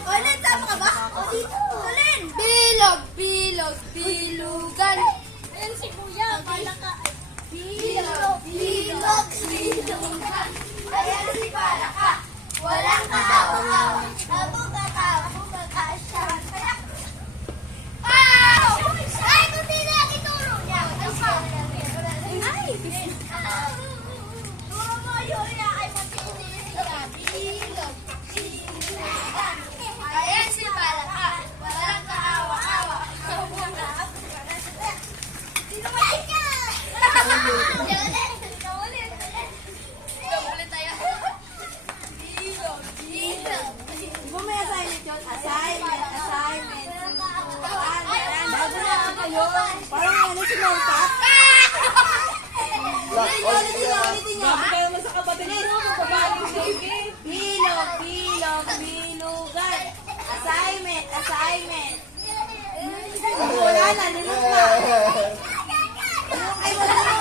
Colin, sama ka ba? O dito. Colin. Bilog, bilog, bilugan. Ayan si Kuya, palaka. Bilog, bilog, bilugan. Ayan si palaka. Walang kaawang-awang. Abog-abog siya. Kaya... Wow! Ay, kung di na ituro niya. Ay! Turo mo yun na ay magtitiis ka. Bilog, bilugan. Ayan si palaka. Walang kaawa-awa. Sinumayin ka! Ulit tayo. Bilog, bilog. Di ba may assignment yun? Assignment. Bago na ako kayo. Parang ano si Longkat? Ulitin nyo. Bago kayo mas sa kapatid nyo. Magbabaling sige. Bilog, bilog, bilugan. Assignment. Wala na, nilog na. Ay, wala na.